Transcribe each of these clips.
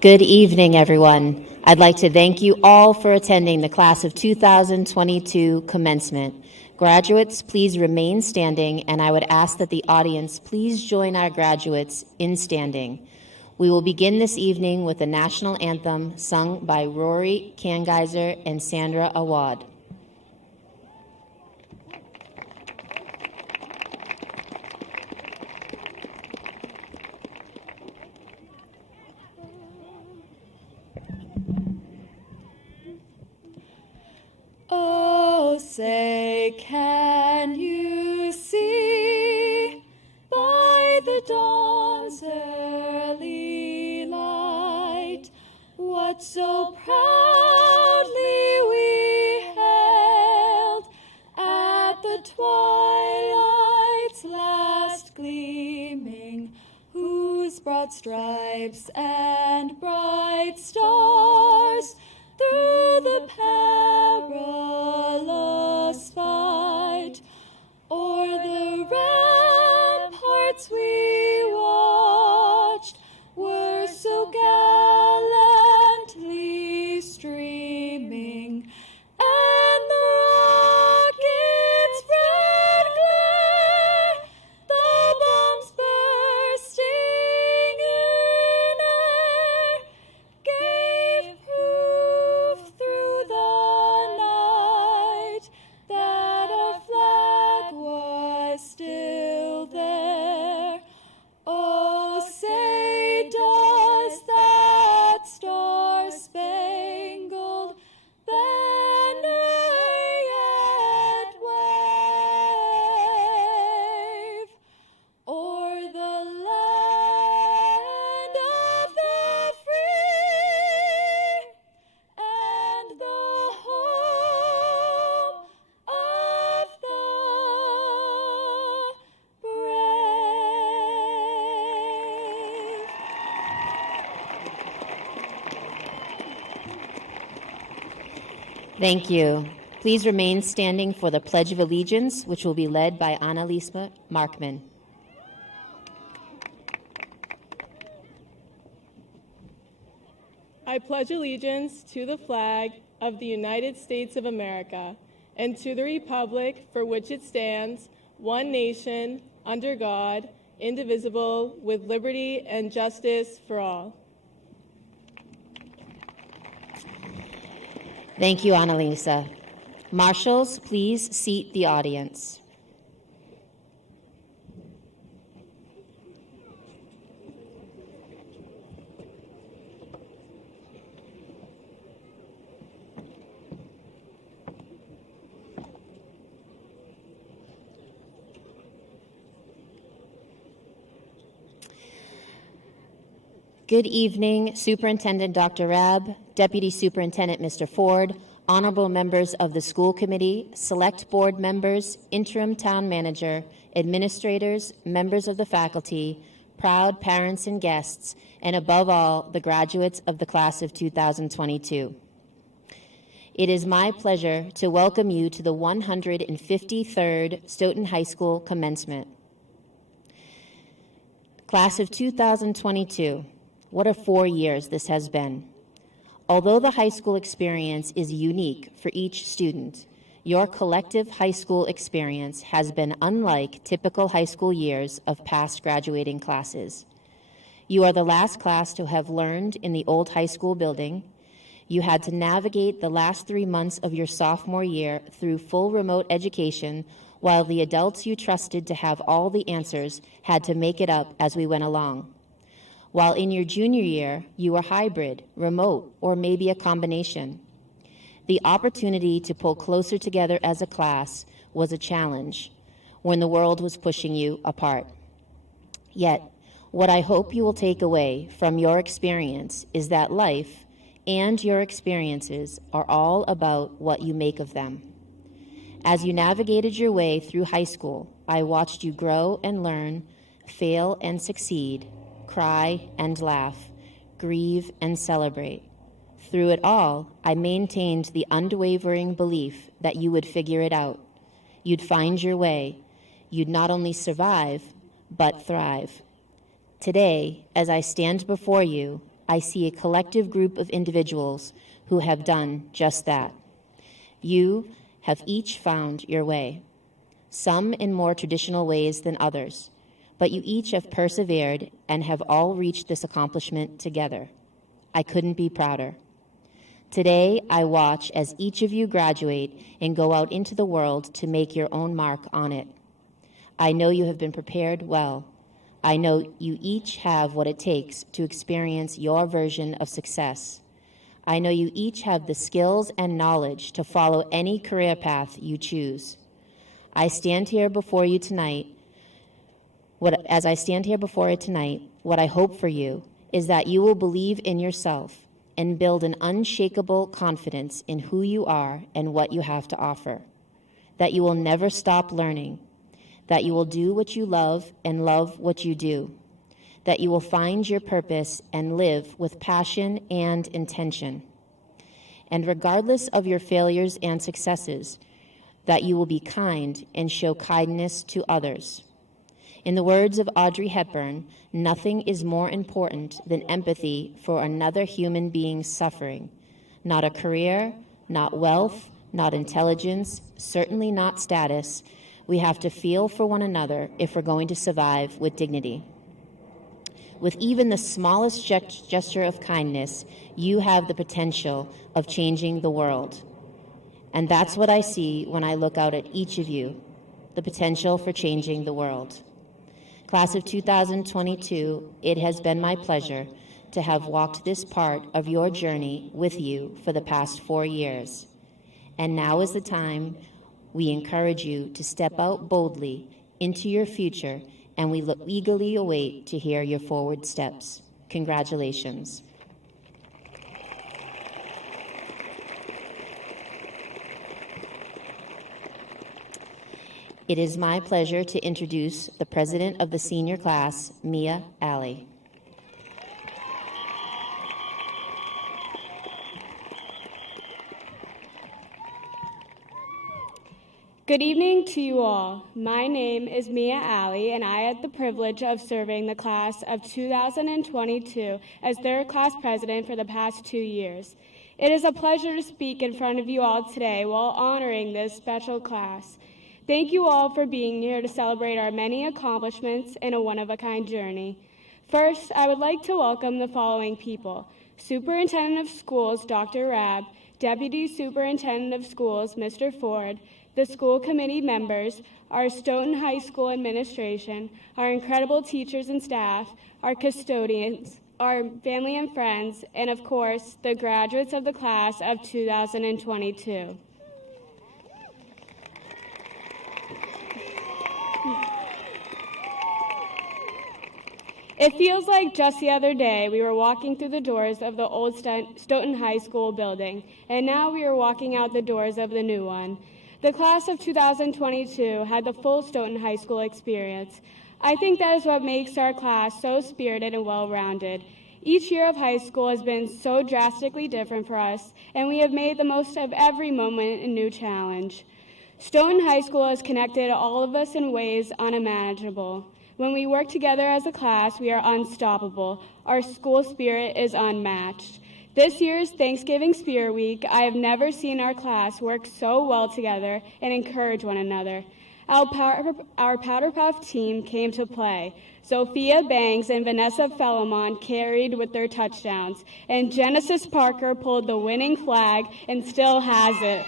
Good evening, everyone. I'd like to thank you all for attending the class of 2022 commencement. Graduates, please remain standing, and I would ask that the audience please join our graduates in standing. We will begin this evening with the national anthem sung by Rory Kangeiser and Sandra Awad. Oh, say, can you see by the dawn's early light what so proudly we hailed at the twilight's last gleaming, whose broad stripes and bright stars through the perilous fight o'er the ramparts we watched were so gallantly streaming, and the rocket's red glare, the bombs bursting in air, gave proof through the night that our flag was still there. Oh, say, does that star-spangled banner yet wave o'er the land of the free and the home of the brave? Thank you. Please remain standing for the Pledge of Allegiance, which will be led by Annalisa Markman. I pledge allegiance to the flag of the United States of America and to the republic for which it stands, one nation, under God, indivisible, with liberty and justice for all. Thank you, Annalisa. Marshals, please seat the audience. Good evening, Superintendent Dr. Rabb, Deputy Superintendent Mr. Ford, honorable members of the school committee, select board members, interim town manager, administrators, members of the faculty, proud parents and guests, and above all, the graduates of the class of 2022. It is my pleasure to welcome you to the 153rd Stoughton High School commencement. Class of 2022. What a 4 years this has been. Although the high school experience is unique for each student, your collective high school experience has been unlike typical high school years of past graduating classes. You are the last class to have learned in the old high school building. You had to navigate the last 3 months of your sophomore year through full remote education, while the adults you trusted to have all the answers had to make it up as we went along. While in your junior year, you were hybrid, remote, or maybe a combination. The opportunity to pull closer together as a class was a challenge when the world was pushing you apart. Yet, what I hope you will take away from your experience is that life and your experiences are all about what you make of them. As you navigated your way through high school, I watched you grow and learn, fail and succeed, cry and laugh, grieve and celebrate. Through it all, I maintained the unwavering belief that you would figure it out. You'd find your way. You'd not only survive, but thrive. Today, as I stand before you, I see a collective group of individuals who have done just that. You have each found your way, some in more traditional ways than others, but you each have persevered and have all reached this accomplishment together. I couldn't be prouder. Today, I watch as each of you graduate and go out into the world to make your own mark on it. I know you have been prepared well. I know you each have what it takes to experience your version of success. I know you each have the skills and knowledge to follow any career path you choose. As I stand here before you tonight, what I hope for you is that you will believe in yourself and build an unshakable confidence in who you are and what you have to offer, that you will never stop learning, that you will do what you love and love what you do, that you will find your purpose and live with passion and intention. And regardless of your failures and successes, that you will be kind and show kindness to others. In the words of Audrey Hepburn, nothing is more important than empathy for another human being's suffering. Not a career, not wealth, not intelligence, certainly not status. We have to feel for one another if we're going to survive with dignity. With even the smallest gesture of kindness, you have the potential of changing the world. And that's what I see when I look out at each of you, the potential for changing the world. Class of 2022, it has been my pleasure to have walked this part of your journey with you for the past 4 years. And now is the time we encourage you to step out boldly into your future, and we eagerly await to hear your forward steps. Congratulations. It is my pleasure to introduce the president of the senior class, Mia Alley. Good evening to you all. My name is Mia Alley, and I had the privilege of serving the class of 2022 as their class president for the past 2 years. It is a pleasure to speak in front of you all today while honoring this special class. Thank you all for being here to celebrate our many accomplishments in a one-of-a-kind journey. First, I would like to welcome the following people: Superintendent of Schools, Dr. Rabb, Deputy Superintendent of Schools, Mr. Ford, the school committee members, our Stoughton High School administration, our incredible teachers and staff, our custodians, our family and friends, and of course, the graduates of the class of 2022. It feels like just the other day we were walking through the doors of the old Stoughton High School building, and now we are walking out the doors of the new one. The class of 2022 had the full Stoughton High School experience. I think that is what makes our class so spirited and well-rounded. Each year of high school has been so drastically different for us, and we have made the most of every moment and new challenge. Stoughton High School has connected all of us in ways unimaginable. When we work together as a class, we are unstoppable. Our school spirit is unmatched. This year's Thanksgiving Spirit Week, I have never seen our class work so well together and encourage one another. Our Powder Puff team came to play. Sophia Banks and Vanessa Fellamon carried with their touchdowns, and Genesis Parker pulled the winning flag and still has it.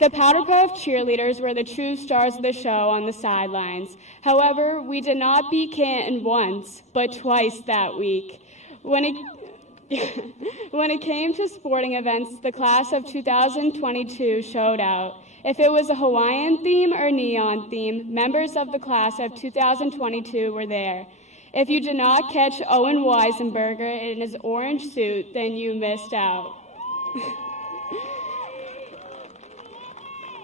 The Powder Puff cheerleaders were the true stars of the show on the sidelines. However, we did not beat Canton once, but twice that week. When it came to sporting events, the class of 2022 showed out. If it was a Hawaiian theme or neon theme, members of the class of 2022 were there. If you did not catch Owen Weisenberger in his orange suit, then you missed out.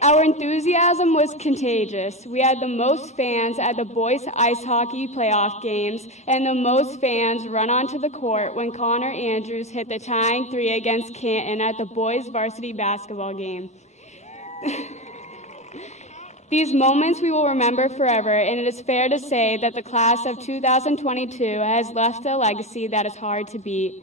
Our enthusiasm was contagious. We had the most fans at the boys' ice hockey playoff games and the most fans run onto the court when Connor Andrews hit the tying 3 against Canton at the boys' varsity basketball game. These moments we will remember forever, and it is fair to say that the class of 2022 has left a legacy that is hard to beat.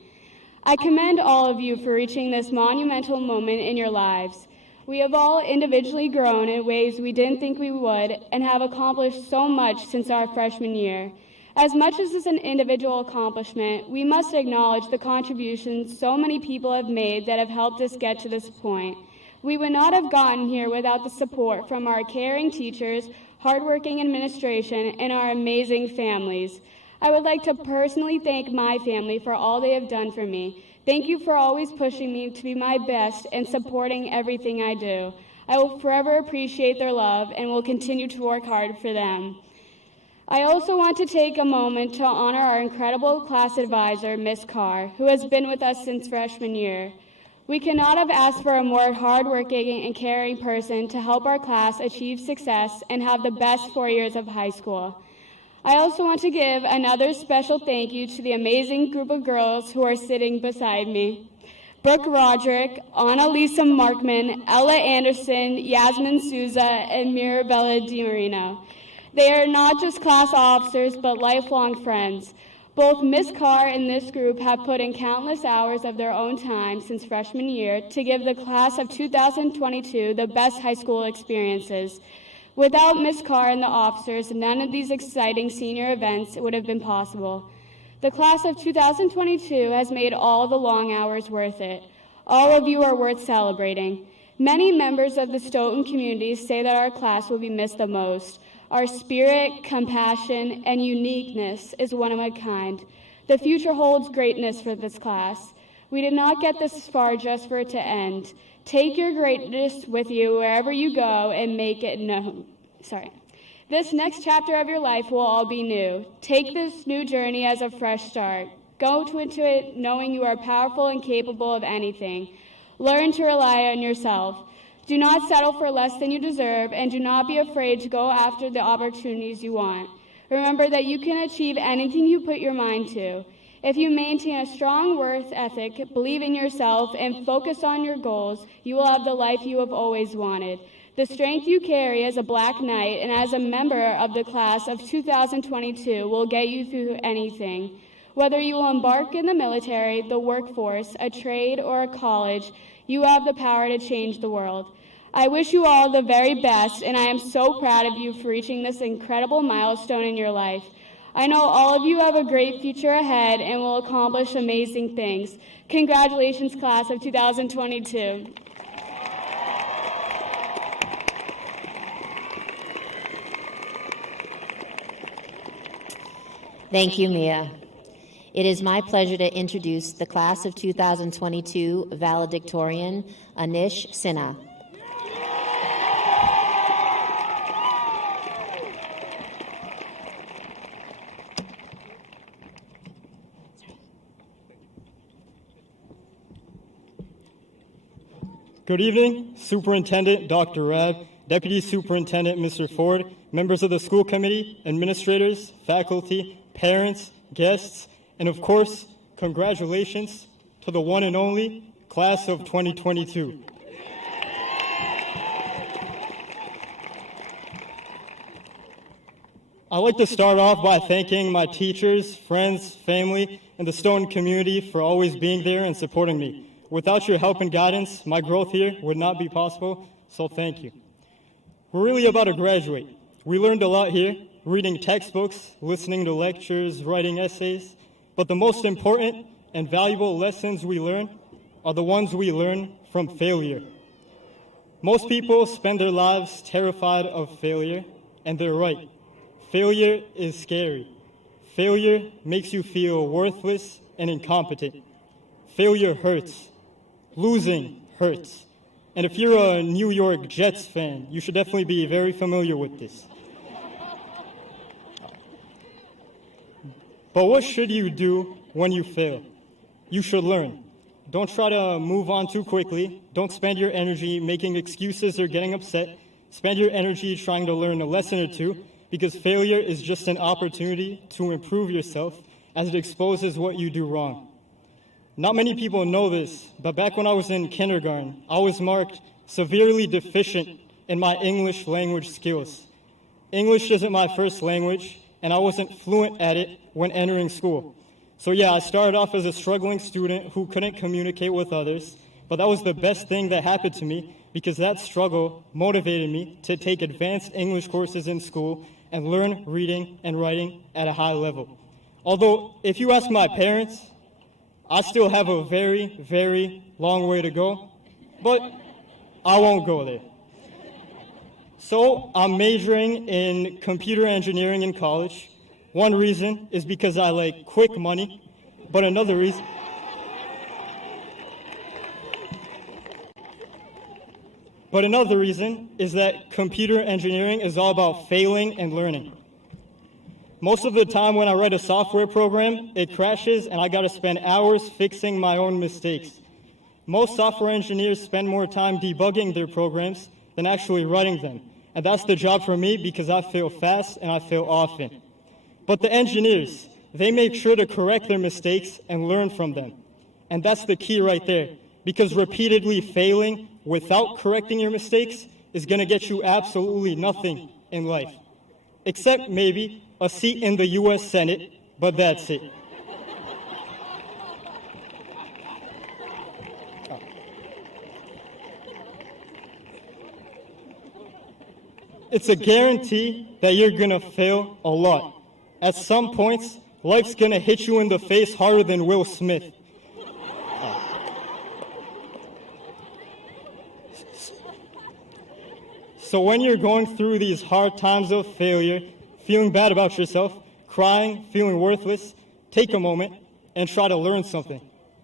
I commend all of you for reaching this monumental moment in your lives. We have all individually grown in ways we didn't think we would and have accomplished so much since our freshman year. As much as it's an individual accomplishment, we must acknowledge the contributions so many people have made that have helped us get to this point. We would not have gotten here without the support from our caring teachers, hardworking administration, and our amazing families. I would like to personally thank my family for all they have done for me. Thank you for always pushing me to be my best and supporting everything I do. I will forever appreciate their love and will continue to work hard for them. I also want to take a moment to honor our incredible class advisor, Ms. Carr, who has been with us since freshman year. We cannot have asked for a more hardworking and caring person to help our class achieve success and have the best 4 years of high school. I also want to give another special thank you to the amazing group of girls who are sitting beside me. Brooke Roderick, Annalisa Markman, Ella Anderson, Yasmin Souza, and Mirabella DiMarino. They are not just class officers, but lifelong friends. Both Ms. Carr and this group have put in countless hours of their own time since freshman year to give the class of 2022 the best high school experiences. Without Ms. Carr and the officers, none of these exciting senior events would have been possible. The class of 2022 has made all the long hours worth it. All of you are worth celebrating. Many members of the Stoughton community say that our class will be missed the most. Our spirit, compassion, and uniqueness is one of a kind. The future holds greatness for this class. We did not get this far just for it to end. Take your greatness with you wherever you go and make it known. This next chapter of your life will all be new. Take this new journey as a fresh start. Go into it knowing you are powerful and capable of anything. Learn to rely on yourself. Do not settle for less than you deserve, and do not be afraid to go after the opportunities you want. Remember that you can achieve anything you put your mind to. If you maintain a strong work ethic, believe in yourself, and focus on your goals, you will have the life you have always wanted. The strength you carry as a Black Knight and as a member of the class of 2022 will get you through anything. Whether you will embark in the military, the workforce, a trade, or a college, you have the power to change the world. I wish you all the very best, and I am so proud of you for reaching this incredible milestone in your life. I know all of you have a great future ahead and will accomplish amazing things. Congratulations, class of 2022. Thank you, Mia. It is my pleasure to introduce the class of 2022 valedictorian, Anish Sinha. Good evening, Superintendent Dr. Rabb, Deputy Superintendent Mr. Ford, members of the school committee, administrators, faculty, parents, guests, and of course, congratulations to the one and only class of 2022. I'd like to start off by thanking my teachers, friends, family, and the Stoughton community for always being there and supporting me. Without your help and guidance, my growth here would not be possible, so thank you. We're really about to graduate. We learned a lot here, reading textbooks, listening to lectures, writing essays, but the most important and valuable lessons we learn are the ones we learn from failure. Most people spend their lives terrified of failure, and they're right. Failure is scary. Failure makes you feel worthless and incompetent. Failure hurts. Losing hurts. And if you're a New York Jets fan, you should definitely be very familiar with this. But what should you do when you fail? You should learn. Don't try to move on too quickly. Don't spend your energy making excuses or getting upset. Spend your energy trying to learn a lesson or two, because failure is just an opportunity to improve yourself as it exposes what you do wrong. Not many people know this, but back when I was in kindergarten, I was marked severely deficient in my English language skills. English isn't my first language, and I wasn't fluent at it when entering school. So yeah, I started off as a struggling student who couldn't communicate with others, but that was the best thing that happened to me because that struggle motivated me to take advanced English courses in school and learn reading and writing at a high level. Although, if you ask my parents, I still have a very, very long way to go, but I won't go there. So I'm majoring in computer engineering in college. One reason is because I like quick money, but another reason is that computer engineering is all about failing and learning. Most of the time when I write a software program, it crashes and I gotta spend hours fixing my own mistakes. Most software engineers spend more time debugging their programs than actually writing them. And that's the job for me because I fail fast and I fail often. But the engineers, they make sure to correct their mistakes and learn from them. And that's the key right there, because repeatedly failing without correcting your mistakes is gonna get you absolutely nothing in life. Except maybe a seat in the US Senate, but that's it. It's a guarantee that you're gonna fail a lot. At some points, life's gonna hit you in the face harder than Will Smith. So when you're going through these hard times of failure, feeling bad about yourself, crying, feeling worthless, take a moment and try to learn something.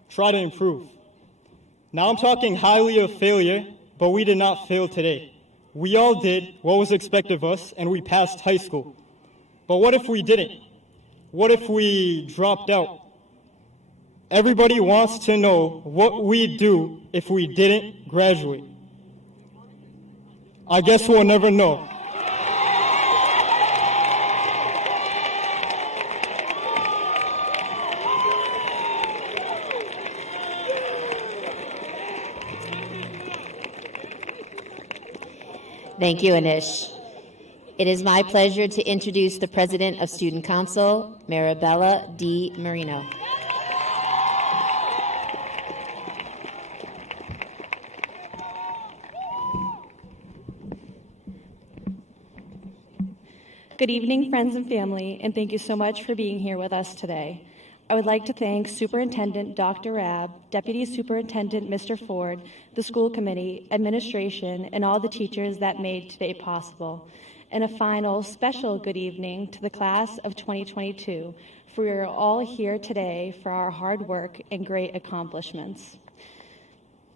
Try to improve. Now I'm talking highly of failure, but we did not fail today. We all did what was expected of us, and we passed high school. But what if we didn't? What if we dropped out? Everybody wants to know what we'd do if we didn't graduate. I guess we'll never know. Thank you, Anish. It is my pleasure to introduce the President of Student Council, Maribella D. Marino. Good evening, friends and family, and thank you so much for being here with us today. I would like to thank Superintendent Dr. Rabb, Deputy Superintendent Mr. Ford, the school committee, administration, and all the teachers that made today possible. And a final special good evening to the class of 2022, for we are all here today for our hard work and great accomplishments.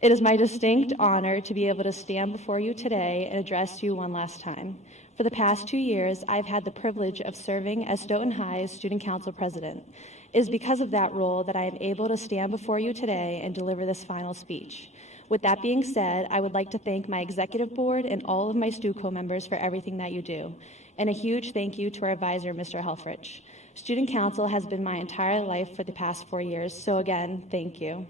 It is my distinct honor to be able to stand before you today and address you one last time. For the past 2 years, I've had the privilege of serving as Stoughton High's Student Council President. It is because of that role that I am able to stand before you today and deliver this final speech. With that being said, I would like to thank my executive board and all of my STUCO members for everything that you do. And a huge thank you to our advisor, Mr. Helfrich. Student Council has been my entire life for the past 4 years, so again, thank you.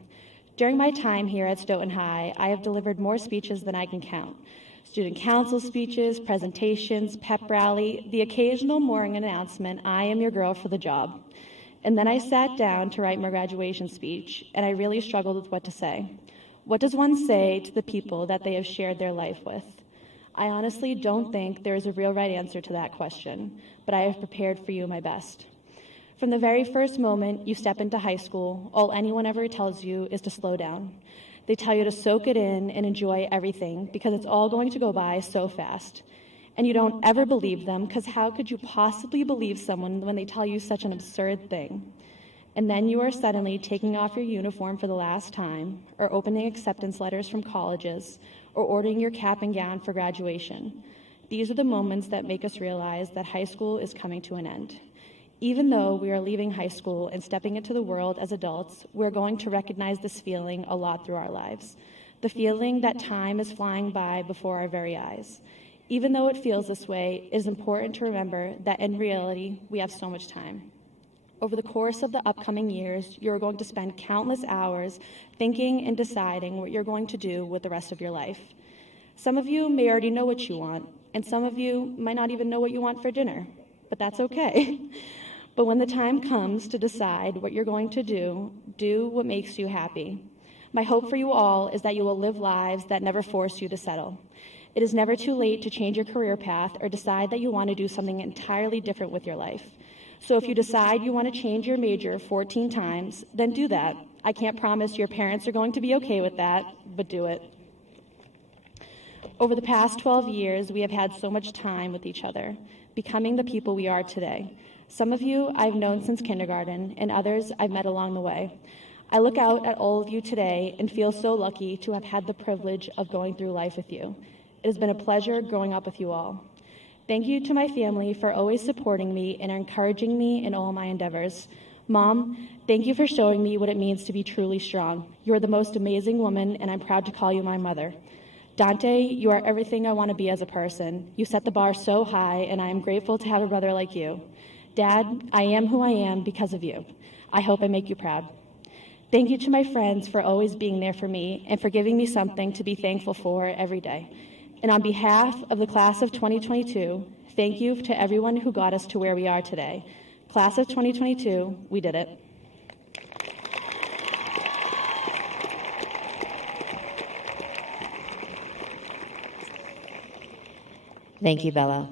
During my time here at Stoughton High, I have delivered more speeches than I can count. Student council speeches, presentations, pep rally, the occasional morning announcement, I am your girl for the job. And then I sat down to write my graduation speech, and I really struggled with what to say. What does one say to the people that they have shared their life with? I honestly don't think there is a real right answer to that question, but I have prepared for you my best. From the very first moment you step into high school, all anyone ever tells you is to slow down. They tell you to soak it in and enjoy everything because it's all going to go by so fast. And you don't ever believe them because how could you possibly believe someone when they tell you such an absurd thing? And then you are suddenly taking off your uniform for the last time, or opening acceptance letters from colleges, or ordering your cap and gown for graduation. These are the moments that make us realize that high school is coming to an end. Even though we are leaving high school and stepping into the world as adults, we're going to recognize this feeling a lot through our lives. The feeling that time is flying by before our very eyes. Even though it feels this way, it is important to remember that in reality, we have so much time. Over the course of the upcoming years, you're going to spend countless hours thinking and deciding what you're going to do with the rest of your life. Some of you may already know what you want, and some of you might not even know what you want for dinner, but that's okay. But when the time comes to decide what you're going to do what makes you happy. My hope for you all is that you will live lives that never force you to settle. It is never too late to change your career path or decide that you want to do something entirely different with your life. So if you decide you want to change your major 14 times, then do that. I can't promise your parents are going to be okay with that, but do it. Over the past 12 years, we have had so much time with each other, becoming the people we are today. Some of you I've known since kindergarten, and others I've met along the way. I look out at all of you today and feel so lucky to have had the privilege of going through life with you. It has been a pleasure growing up with you all. Thank you to my family for always supporting me and encouraging me in all my endeavors. Mom, thank you for showing me what it means to be truly strong. You are the most amazing woman, and I'm proud to call you my mother. Dante, you are everything I want to be as a person. You set the bar so high, and I am grateful to have a brother like you. Dad, I am who I am because of you. I hope I make you proud. Thank you to my friends for always being there for me and for giving me something to be thankful for every day. And on behalf of the class of 2022, thank you to everyone who got us to where we are today. Class of 2022, we did it. Thank you, Bella.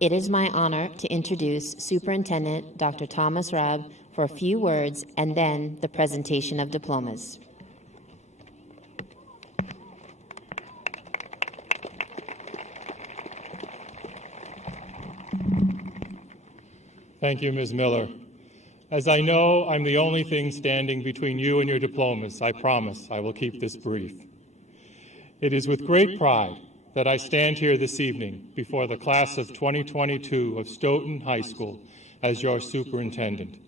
It is my honor to introduce Superintendent Dr. Thomas Raab for a few words and then the presentation of diplomas. Thank you, Ms. Miller. As I know I'm the only thing standing between you and your diplomas, I promise I will keep this brief. It is with great pride that I stand here this evening before the class of 2022 of Stoughton High School as your superintendent.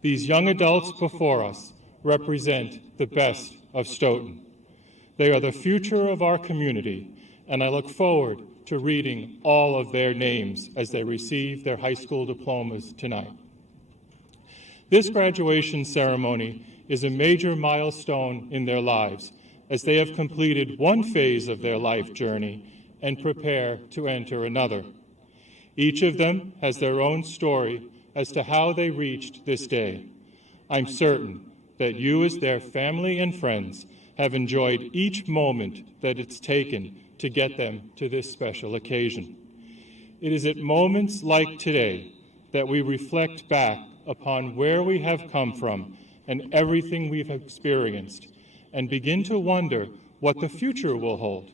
These young adults before us represent the best of Stoughton. They are the future of our community, and I look forward to reading all of their names as they receive their high school diplomas tonight. This graduation ceremony is a major milestone in their lives as they have completed one phase of their life journey and prepare to enter another. Each of them has their own story as to how they reached this day. I'm certain that you, as their family and friends, have enjoyed each moment that it's taken to get them to this special occasion. It is at moments like today that we reflect back upon where we have come from and everything we've experienced, and begin to wonder what the future will hold.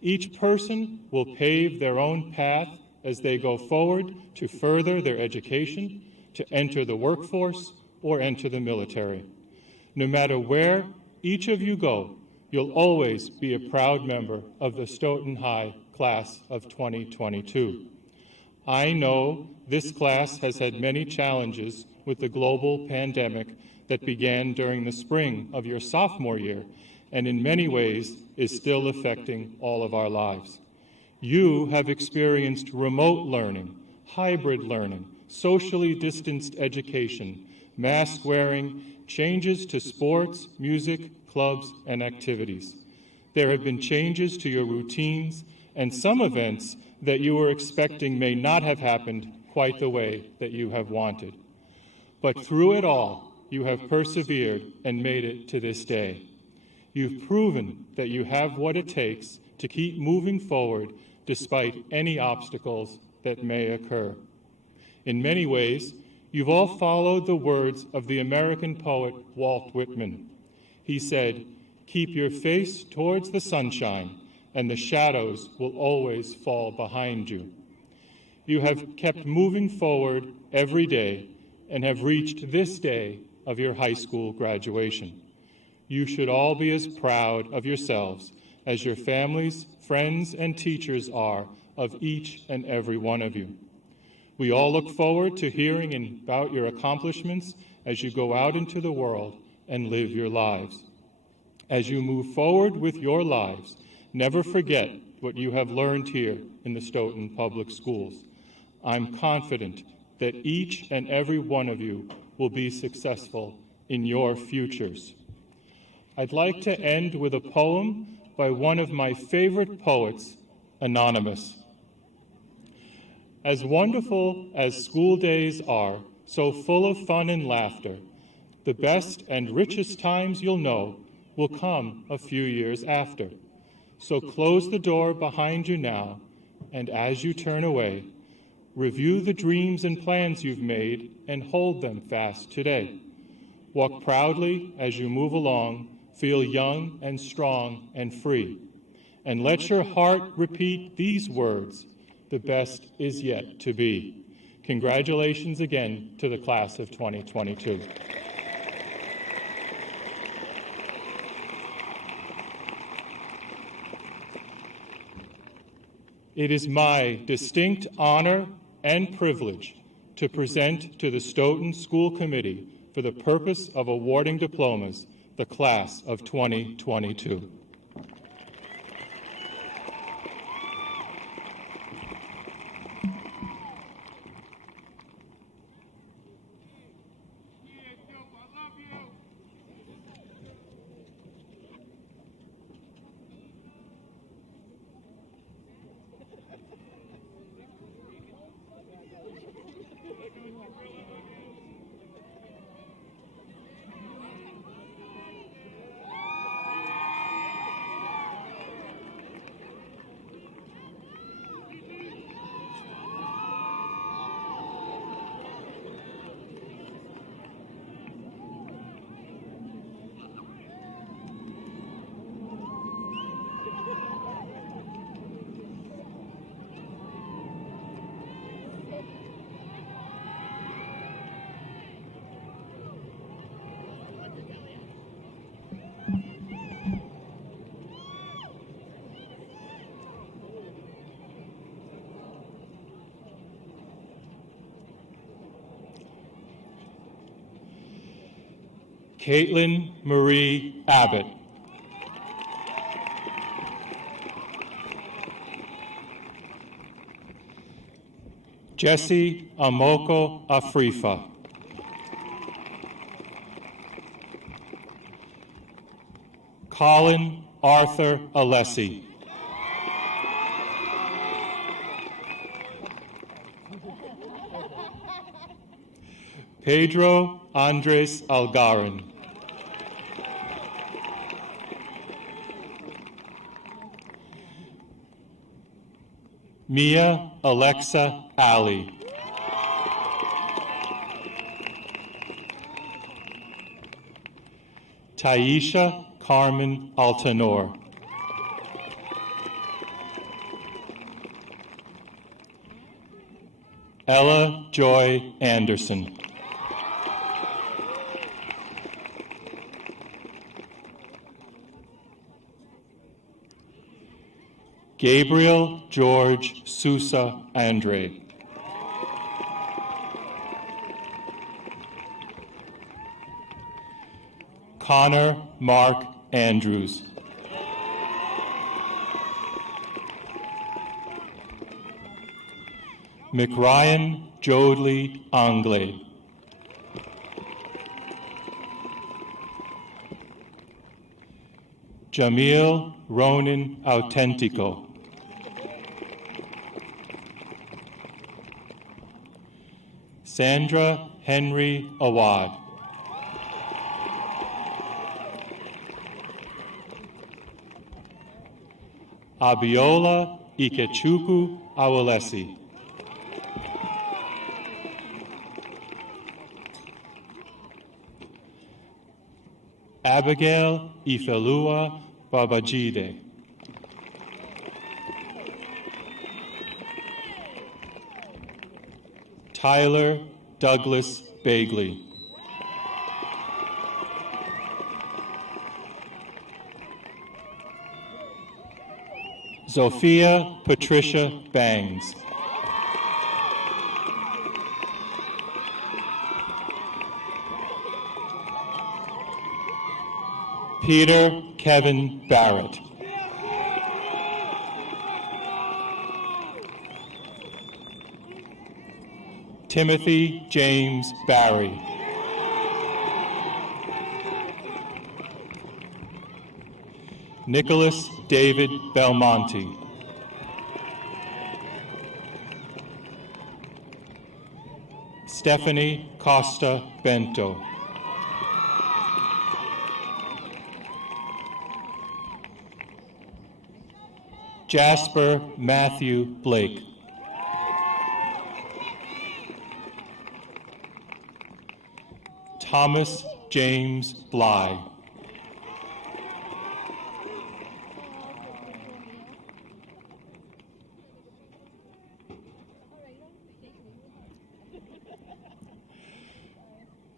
Each person will pave their own path as they go forward to further their education, to enter the workforce, or enter the military. No matter where each of you go, you'll always be a proud member of the Stoughton High class of 2022. I know this class has had many challenges with the global pandemic that began during the spring of your sophomore year, and in many ways is still affecting all of our lives. You have experienced remote learning, hybrid learning, socially distanced education, mask wearing, changes to sports, music, clubs, and activities. There have been changes to your routines, and some events that you were expecting may not have happened quite the way that you have wanted. But through it all, you have persevered and made it to this day. You've proven that you have what it takes to keep moving forward despite any obstacles that may occur. In many ways, you've all followed the words of the American poet Walt Whitman. He said, "Keep your face towards the sunshine, and the shadows will always fall behind you." You have kept moving forward every day and have reached this day of your high school graduation. You should all be as proud of yourselves as your families, friends, and teachers are of each and every one of you. We all look forward to hearing about your accomplishments as you go out into the world and live your lives. As you move forward with your lives, never forget what you have learned here in the Stoughton Public Schools. I'm confident that each and every one of you will be successful in your futures. I'd like to end with a poem by one of my favorite poets, Anonymous. As wonderful as school days are, so full of fun and laughter, the best and richest times you'll know will come a few years after. So close the door behind you now, and as you turn away, review the dreams and plans you've made and hold them fast today. Walk proudly as you move along, feel young and strong and free. And let your heart repeat these words, the best is yet to be. Congratulations again to the class of 2022. It is my distinct honor and privilege to present to the Stoughton School Committee for the purpose of awarding diplomas the class of 2022. Caitlin Marie Abbott. Jesse Amoko Afrifa. Colin Arthur Alessi. Pedro Andres Algarin. Mia Alexa Ali. Taisha Carmen Altanor. Ella Joy Anderson. Gabriel George Sousa Andre. Connor Mark Andrews. McRyan Jodley Anglais. Jamil Ronan Autentico. Sandra Henry Awad. Abiola Ikechukwu Awolesi. Abigail Ifelua Babajide. Tyler Douglas Bagley. Sophia Patricia Bangs. Peter Kevin Barrett. Timothy James Barry. Nicholas David Belmonte. Stephanie Costa Bento. Jasper Matthew Blake. Thomas James Bly.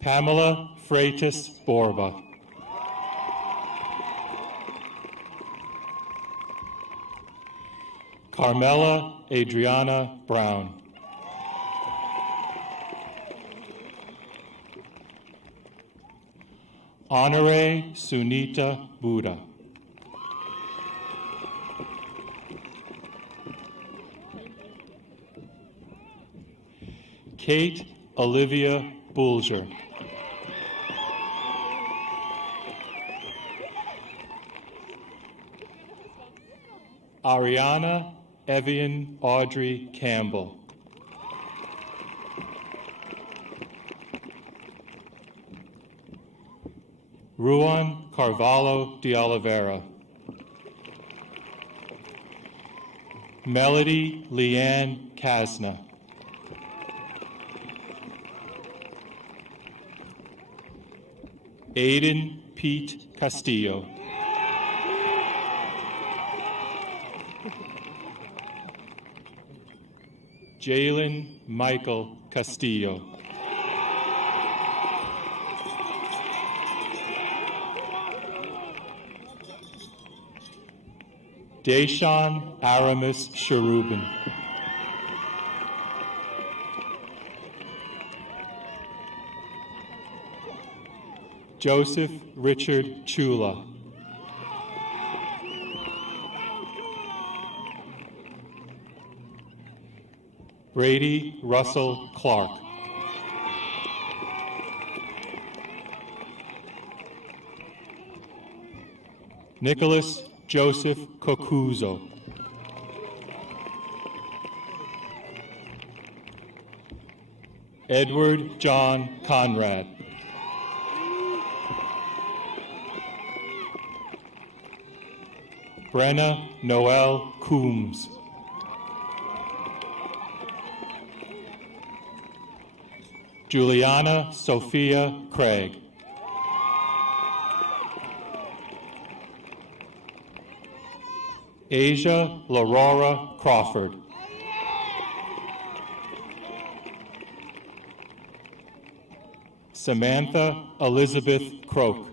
Pamela Freitas Borba. Carmela Adriana Brown. Honore Sunita Buddha. Kate Olivia Bulger. Ariana Evian Audrey Campbell. Ruan Carvalho de Oliveira. Melody Leanne Kasna. Aiden Pete Castillo. Jalen Michael Castillo. Deshaun Aramis Cherubin. Joseph Richard Chula. Brady Russell Clark. Nicholas Joseph Kokuzo. Edward John Conrad. Brenna Noel Coombs. Juliana Sophia Craig. Asia Laurora Crawford. Samantha Elizabeth Croak.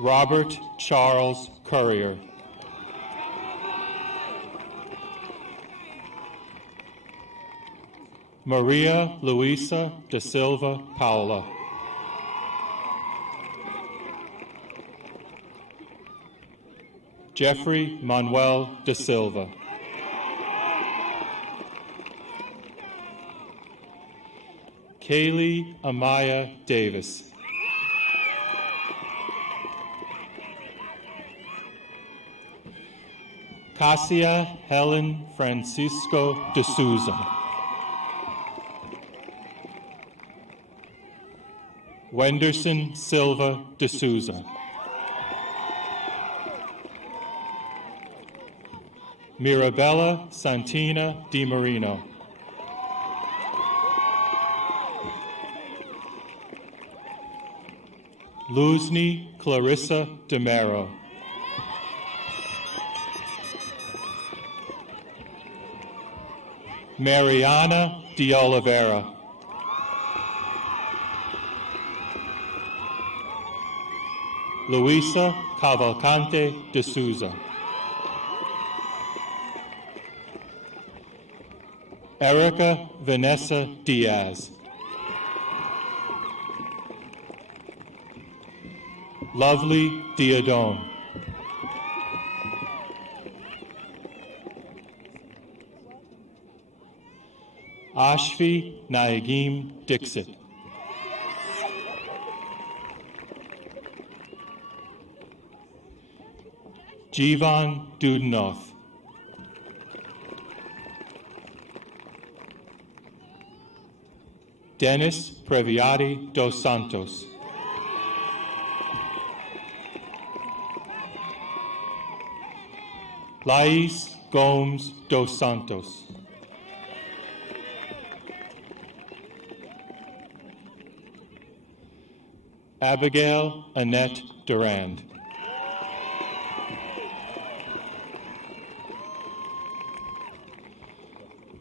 Robert Charles Currier. Maria Luisa da Silva Paula. Jeffrey Manuel da Silva. Kaylee Amaya Davis. Cassia Helen Francisco de Souza. Wenderson Silva de Souza. Mirabella Santina Di Marino. Luzny Clarissa DeMero. Mariana de Oliveira. Luisa Cavalcante de Souza. Erica Vanessa Diaz. Lovely Diadone. Ashvi Naigim Dixit. Jivan Dudnoth. Dennis Previati dos Santos. Lais Gomes dos Santos. Abigail Annette Durand.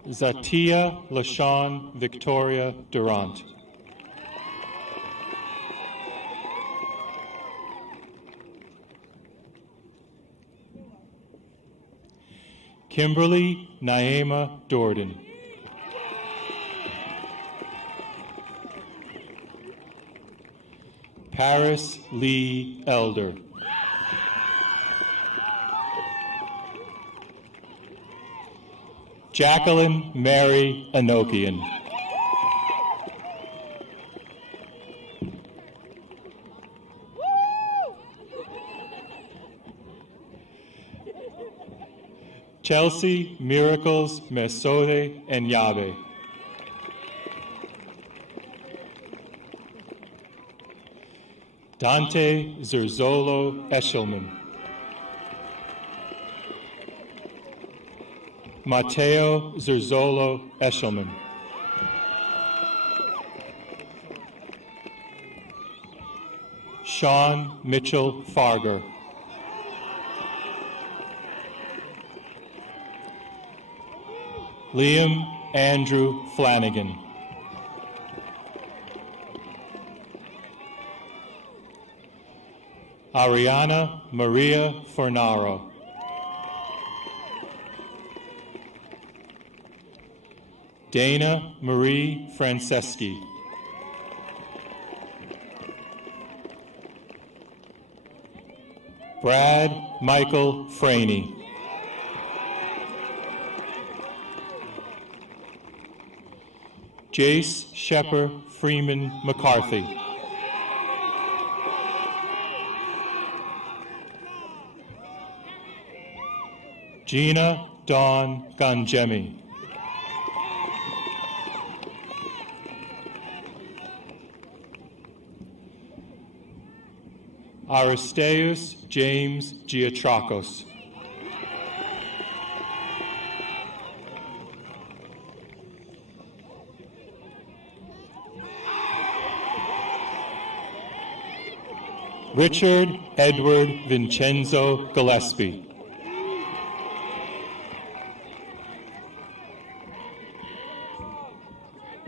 Zatia LaShawn Victoria Durant. Kimberly Naima Dordan. Paris Lee Elder. Jacqueline Mary Anokian. Chelsea Miracles Mesode and Yabe. Dante Zerzolo Eshelman. Mateo Zerzolo Eshelman. Sean Mitchell Farger. Liam Andrew Flanagan. Ariana Maria Fornaro. Dana Marie Franceschi. Brad Michael Franey. Jace Shepard Freeman McCarthy. Gina Dawn Ganjemi. Aristeus James Giatrakos. Richard Edward Vincenzo Gillespie.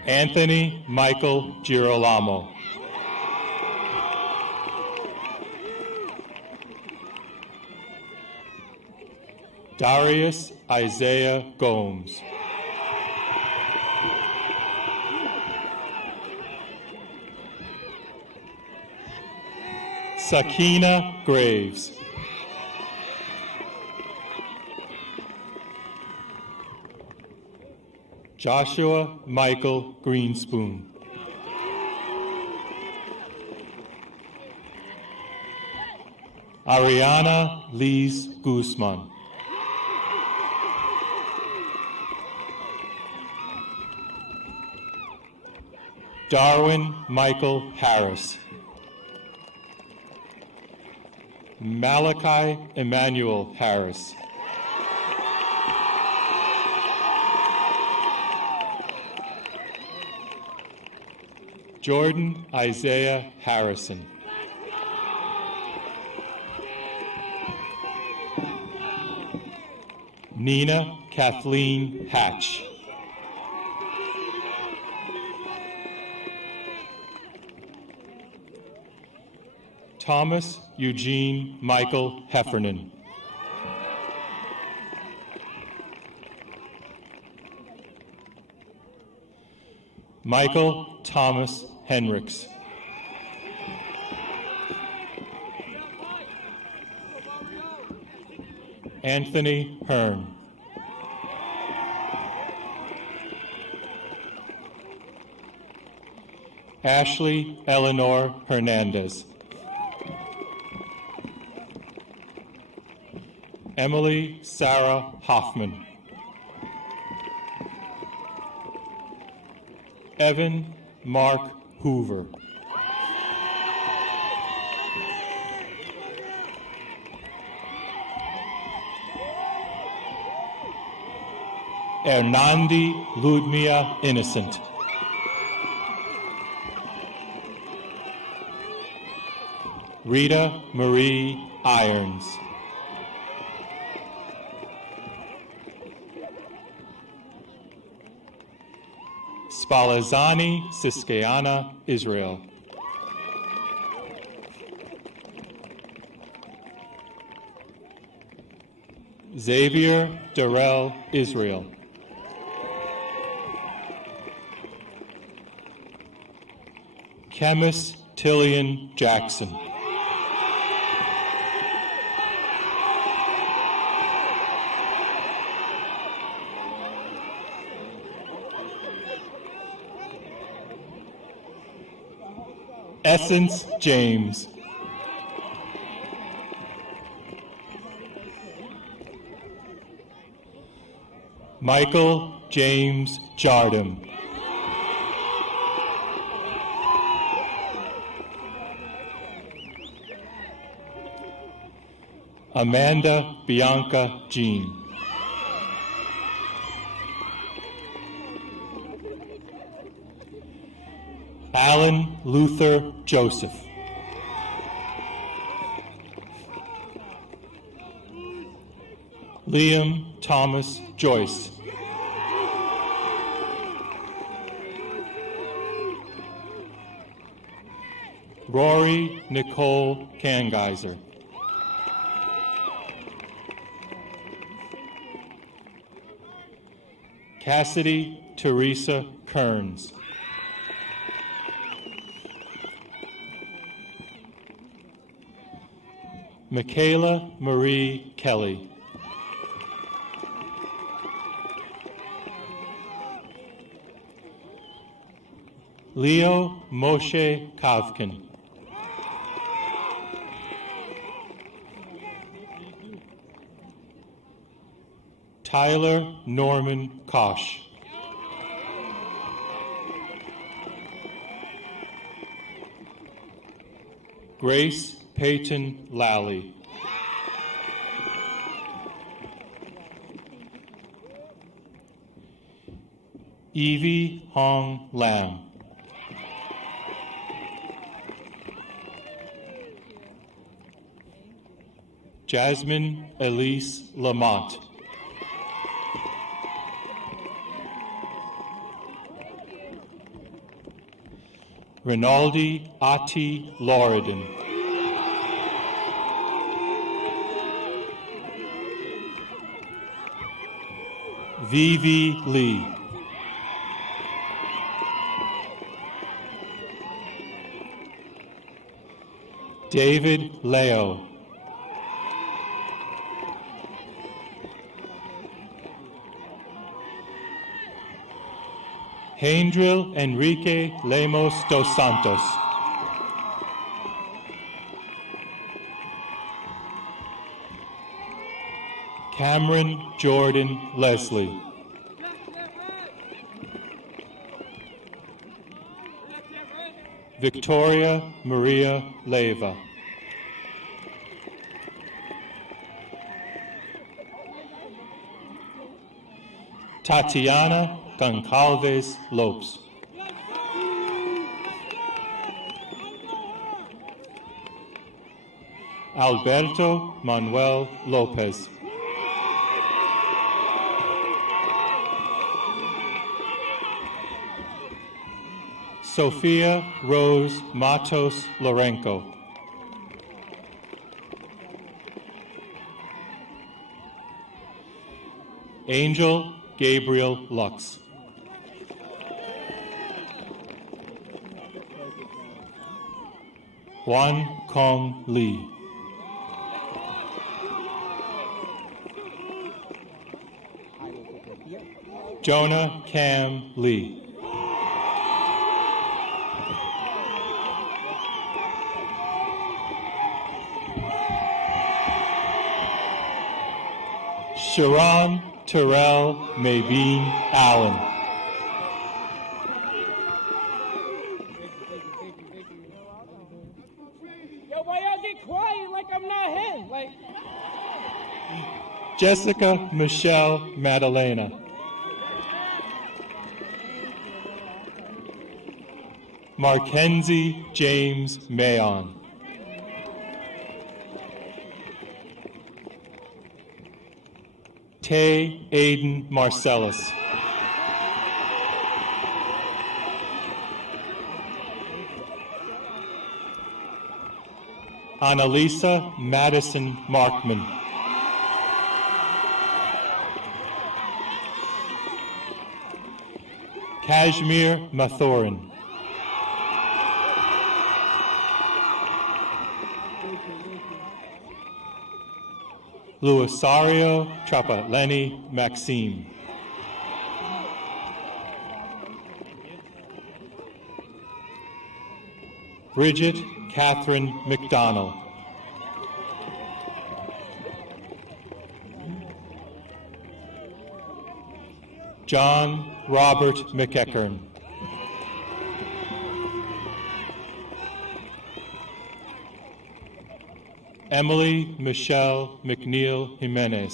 Anthony Michael Girolamo. Darius Isaiah Gomes. Sakina Graves. Joshua Michael Greenspoon. Ariana Lise Guzman. Darwin Michael Harris. Malachi Emmanuel Harris. Jordan Isaiah Harrison. Nina Kathleen Hatch. Thomas Eugene Michael Heffernan. Michael Thomas Henricks. Anthony Hearn. Ashley Eleanor Hernandez. Emily Sarah Hoffman. Evan Mark Hoover. Hernandi Ludmilla Innocent. Rita Marie Irons. Spalazani Siskeana Israel. Xavier Darrell Israel. Chemist Tillian Jackson. Essence James. Michael James Jardim. Amanda Bianca Jean. Alan Luther Joseph. Liam Thomas Joyce. Rory Nicole Kangeiser. Cassidy Teresa Kearns. Michaela Marie Kelly. Leo Moshe Kavkin. Tyler Norman Kosh. Grace Peyton Lally. Evie Hong Lam. Jasmine Elise Lamont. Rinaldi Ati Loridan. Vivi Lee. David Leo. Handril Enrique Lemos dos Santos. Cameron Jordan Leslie. Victoria Maria Leyva. Tatiana Goncalves Lopes. Alberto Manuel Lopez. Sophia Rose Matos Lorenco. Angel Gabriel Lux. Juan Kong Lee. Jonah Cam Lee. Sharon Terrell Mabine Allen. Yo, why y'all get quiet like I'm not him? Like, Jessica Michelle Madalena. Markenzie James Mayon. Tay Aiden Marcellus. Annalisa Madison Markman. Kashmir Mathorin. Luisario Trapatleni Maxime. Bridget Catherine McDonald. John Robert McEachern. Emily Michelle McNeil Jimenez.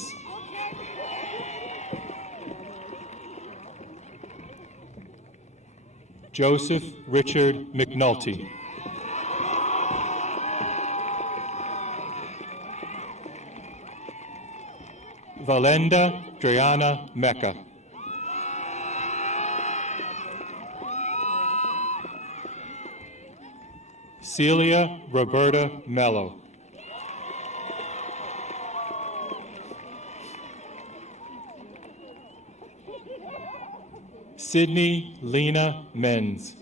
Joseph Richard McNulty. Valenda Driana Mecca. Celia Roberta Mello. Sydney Lena Menz.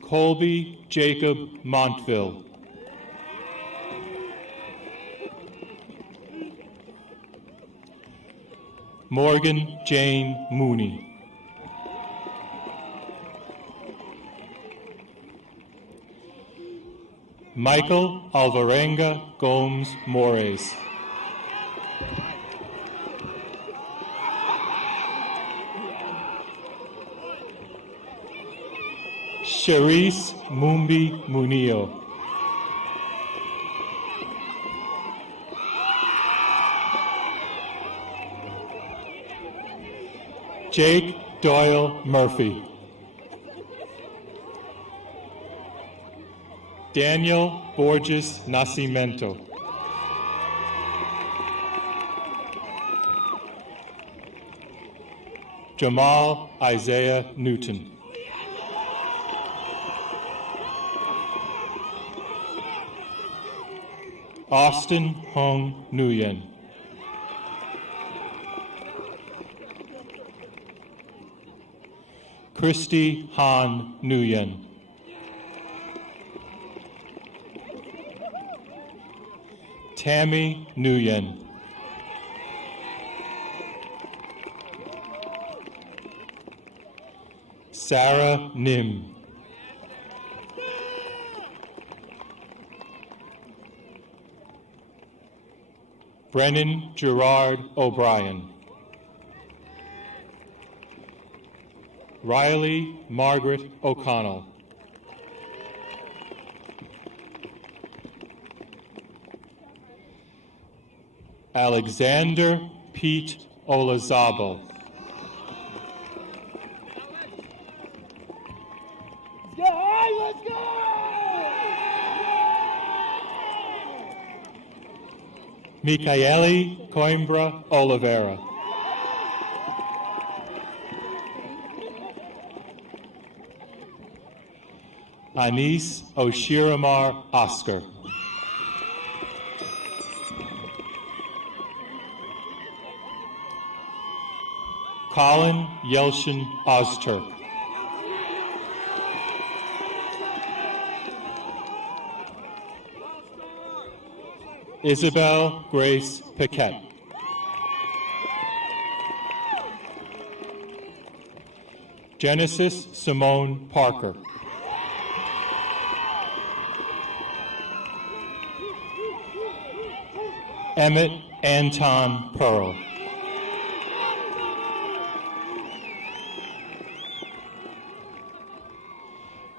Colby Jacob Montville. Morgan Jane Mooney. Michael Alvarenga Gomes Mores. Cherise Mumbi Munio. Jake Doyle Murphy. Daniel Borges Nascimento. Jamal Isaiah Newton. Austin Hong Nguyen. Christy Han Nguyen. Tammy Nguyen. Sarah Nim. Brennan Gerard O'Brien. Riley Margaret O'Connell. Alexander Pete Olazabo. let's go! All right, let's go! Michaeli Coimbra Oliveira. Anis Oshiramar Oscar. Colin Yelshin Ozturk. Isabel Grace Paquette. Genesis Simone Parker. Emmett Anton Pearl.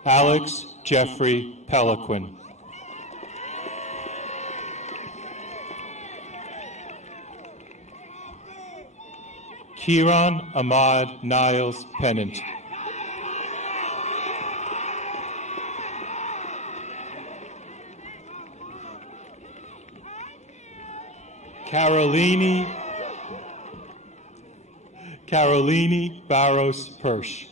Alex Jeffrey Peliquin. Kieran Ahmad Niles Pennant. Caroline Barros Persh.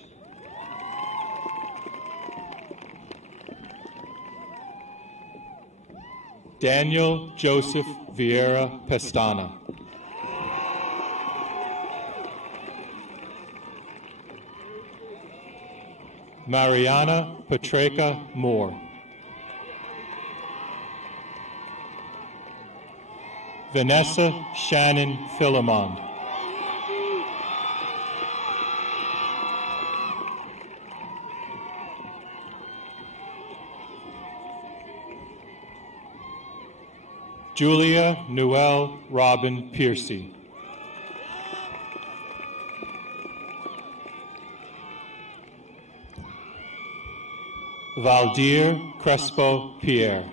Daniel Joseph Vieira Pestana. Mariana Petreka Moore. Vanessa Shannon Philemon. Julia Noel Robin Piercy. Valdir Crespo Pierre.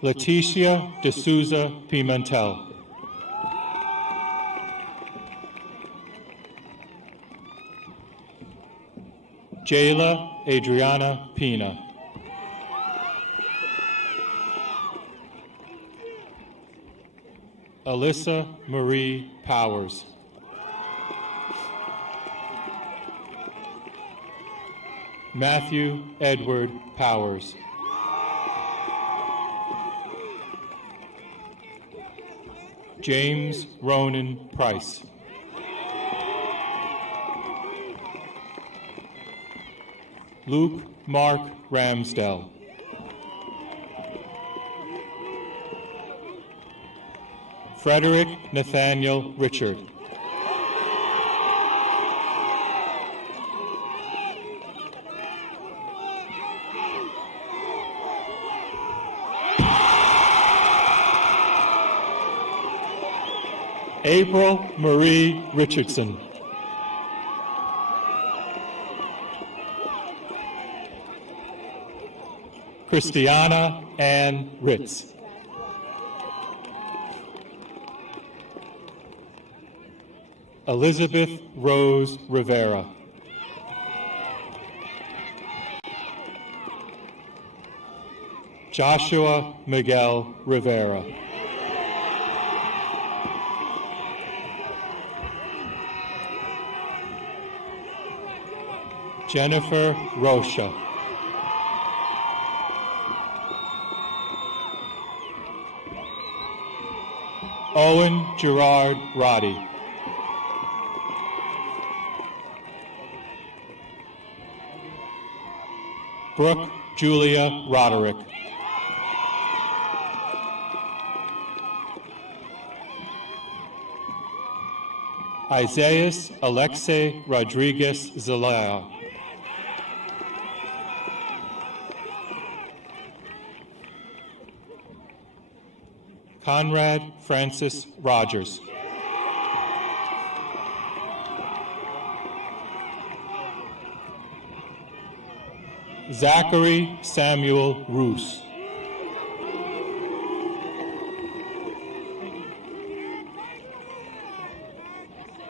Leticia D'Souza Pimentel. Jayla Adriana Pina. Alyssa Marie Powers. Matthew Edward Powers. James Ronan Price. Luke Mark Ramsdell. Frederick Nathaniel Richard. April Marie Richardson. Christiana Ann Ritz. Elizabeth Rose Rivera. Joshua Miguel Rivera. Jennifer Rocha. Owen Gerard Roddy. Brooke Julia Roderick. Isaias Alexei Rodriguez Zelaya. Conrad Francis Rogers. Zachary Samuel Roos.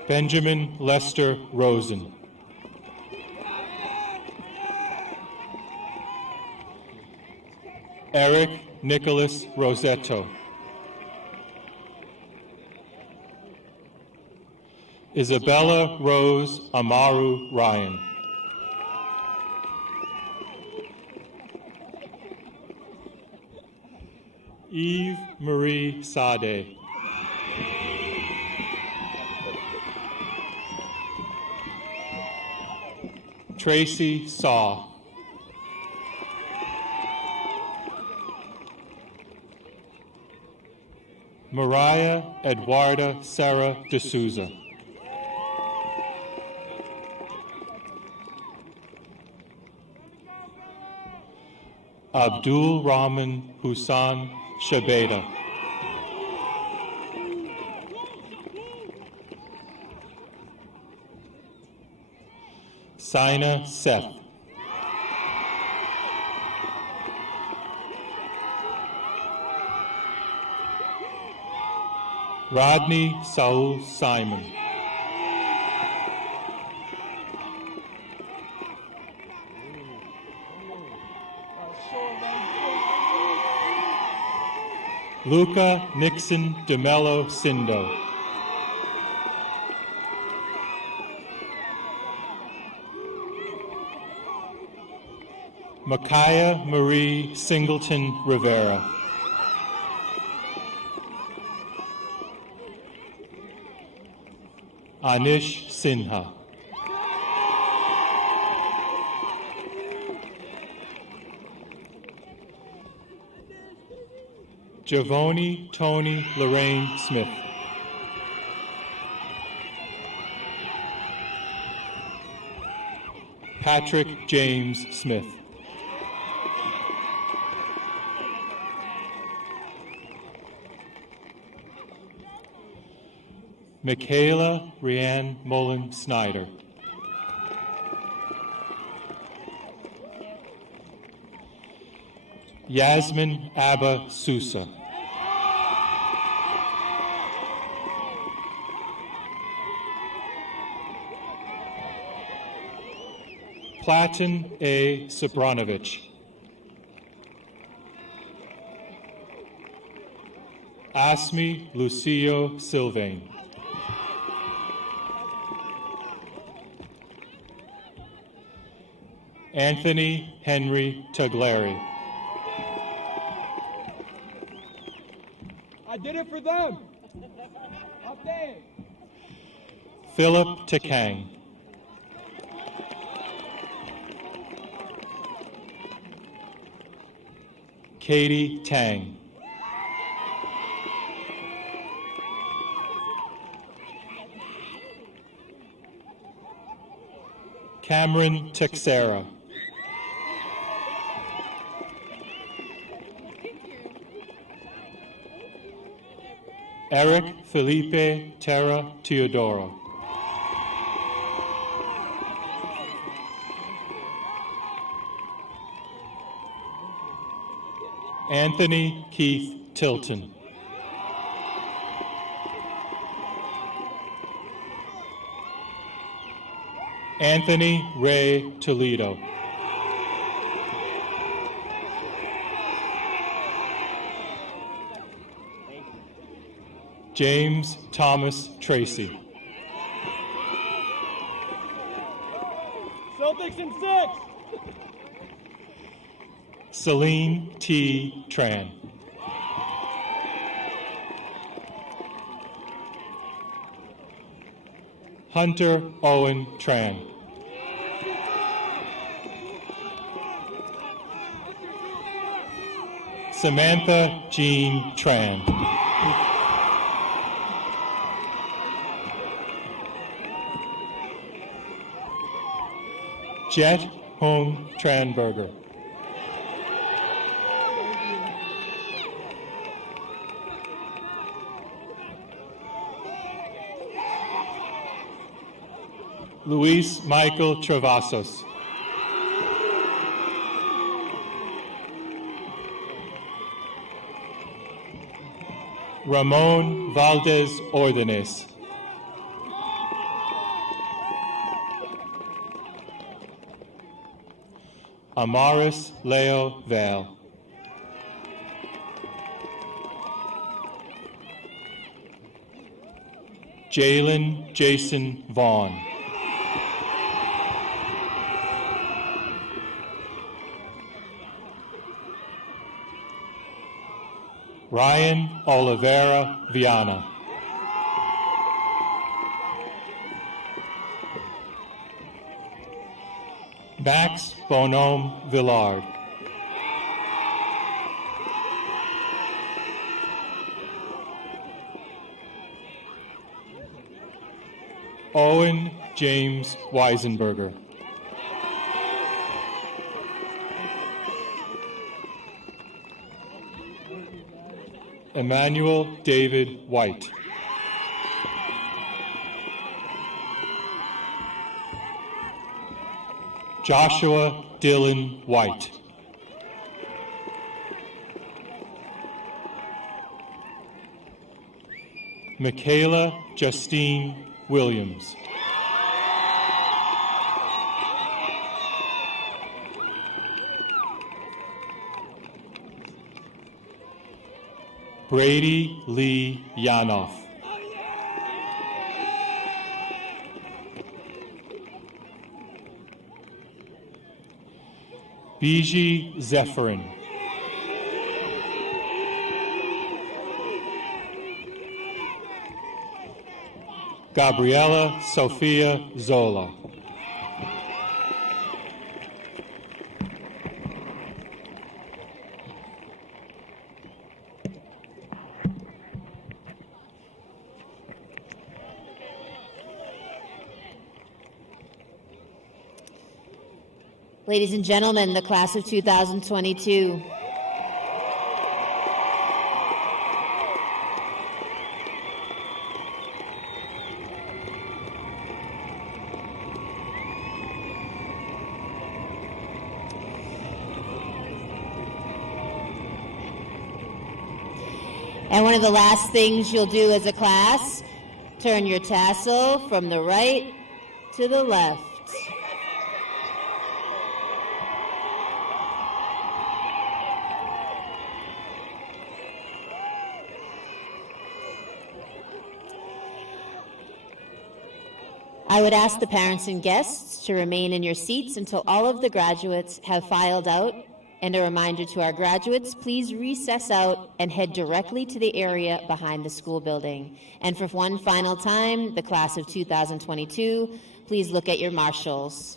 Benjamin Lester Rosen. Eric Nicholas Rosetto. Isabella Rose Amaru Ryan. Eve Marie Sade. Tracy Saw. Mariah Eduarda Sarah D'Souza. Abdul Rahman Hussan Shabeda. Sina Seth. Rodney Saul Simon. Luca Nixon DeMello Sindo. Micaiah Marie Singleton Rivera. Anish Sinha. Javoni Tony Lorraine Smith. Patrick James Smith. Michaela Rianne Mullen Snyder. Yasmin Abba Sousa. Platon A. Sobranovich. Asmi Lucio Sylvain. Anthony Henry Tugleri. I did it for them. Up there. Philip Takang. Katie Tang. Cameron Texera. Eric Felipe Terra Teodoro. Anthony Keith Tilton. Anthony Ray Toledo. James Thomas Tracy. Celtics in 6. Celine T. Tran. Hunter Owen Tran. Samantha Jean Tran. Jet Hong Tranberger. Luis Michael Travasos. Ramon Valdez Ordenes. Amaris Leo Vale. Jalen Jason Vaughn. Ryan Oliveira Viana. Max Bonhomme Villard. Owen James Weisenberger. Emmanuel David White. Joshua Dylan White. Michaela Justine Williams. Brady Lee Yanoff. Biji Zephyrin. Gabriela Sophia Zola. Ladies and gentlemen, the class of 2022. And one of the last things you'll do as a class, turn your tassel from the right to the left. I would ask the parents and guests to remain in your seats until all of the graduates have filed out. And a reminder to our graduates, please recess out and head directly to the area behind the school building. And for one final time, the class of 2022, please look at your marshals.